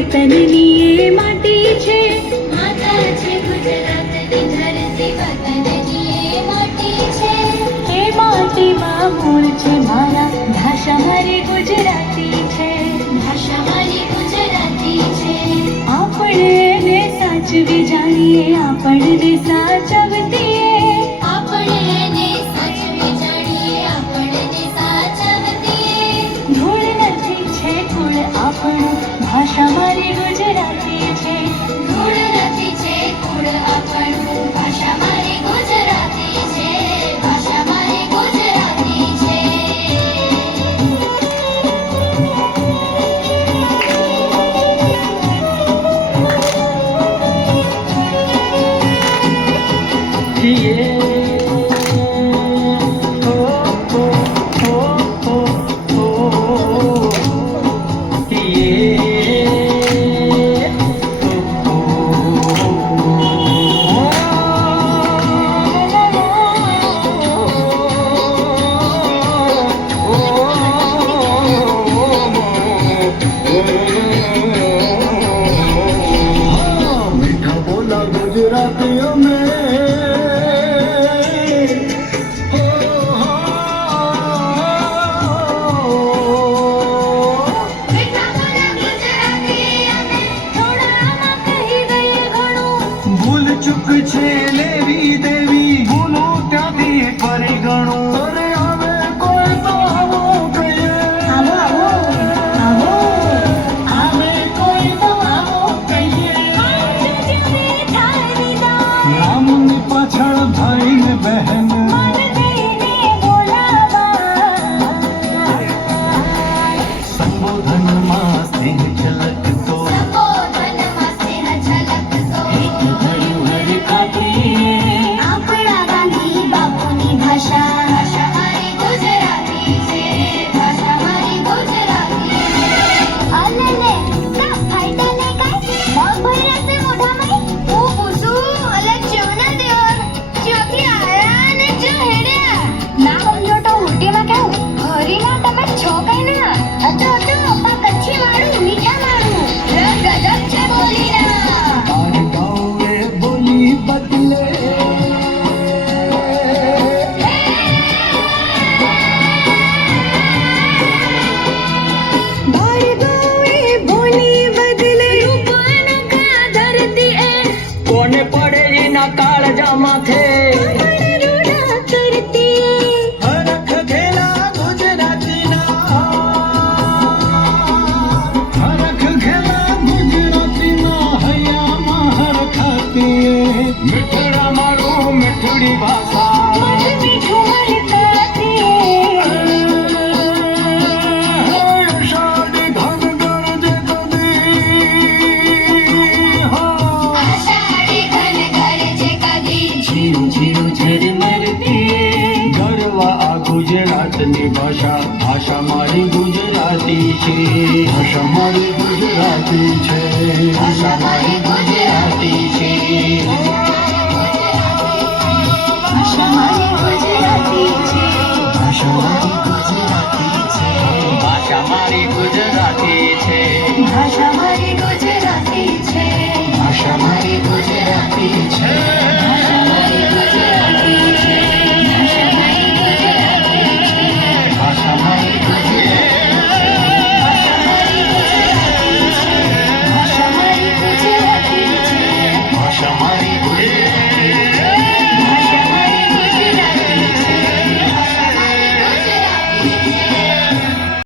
વતનની એ માટી છે, માતા છે ગુજરાતની ધરતી, વતનની એ માટી છે. એ માટીમાં મૂળ છે મારા, ભાષા મારી ગુજરાતી છે, ભાષા મારી ગુજરાતી છે. આપણે એને સાચવી જાણીએ, આપણને સાચવતીએ, આપણે એને સાચવી જાણીએ, આપણને સાચવતીએ. ધૂળ નથી છે કુળ આપણું, ભાષા મારી ગુજરાતી છે, ધૂળ નથી છે કુળ આપણું, ભાષા મારી ગુજરાતી છે, ભાષા મારી ગુજરાતી છે. मीठा बोला गुजरातियों में મીઠા બોલા ગુજરાતી અમે થોડામાં કહી ગયે ઘણું, ભૂલ ચૂક છે લેવી દેવી, ભૂલો ત્યાંથી ફરી ગણું. અરે હવે કોઈ તો આવો કહીએ, આવો આવો આવો, આવે કોઈ તો આવો કહીએ, આજે જ્યારે થાય વિદાય, નામની પાછળ ભાઈ ને બહેન, મન દઈને બોલાવા, સંબોધનમાં સ્નેહ ઝલકતો, સંબોધનમાં સ્નેહ ઝલકતો. એક ઘડી હરખાતીએ, આપણા ગાંધી બાપુની ભાષા, ભાષા મારી ગુજરાતી છે, ભાષા મારી ગુજરાતી છે. અલલે કા ફાયદા ને કાઈ મગ ભર્યા છે મોઢામાં. હું પૂછું અલે ચોના દેવર ચોથી આયા ને જો હેડ્યા ના સમજો તો ઉલટીમાં કેવું હરીના તમે છો કઈ ના અચો અચો પા કચ્છી મારું મીઠા મારું ગજબ છે બોલીના. તારી ગાઉએ બોલી બદલે, ભાર્ગવે બોલી બદલે, રૂપન કા ધરતી એ, કોને પડે એના કાળજા માથે, આપણે રૂડા કરતી એ, હરખ ઘેલા ગુજરાતીના, હરખ ઘેલા ગુજરાતીના, હૈયામાં હરખાતી. મીઠડા મારું મીઠડી ભાષા, મન મીઠું હરખાતી એ, અષાઢી ધન ગરજે કદી, આષાઢી ઘન ગરજે કદી. જીરું જીરું ઝરમરતી એ, ગરવા આ ગુજરાતની ભાષા, ભાષા મારી ગુજરાતી છે, ભાષા મારી ગુજરાતી છે, ભાષા મારી ગુજરાતી છે, ભાષા મારી ગુજરાતી છે, ભાષા મારી ગુજરાતી છે. ભાષા મારી ગુજરાતી છે. ભાષા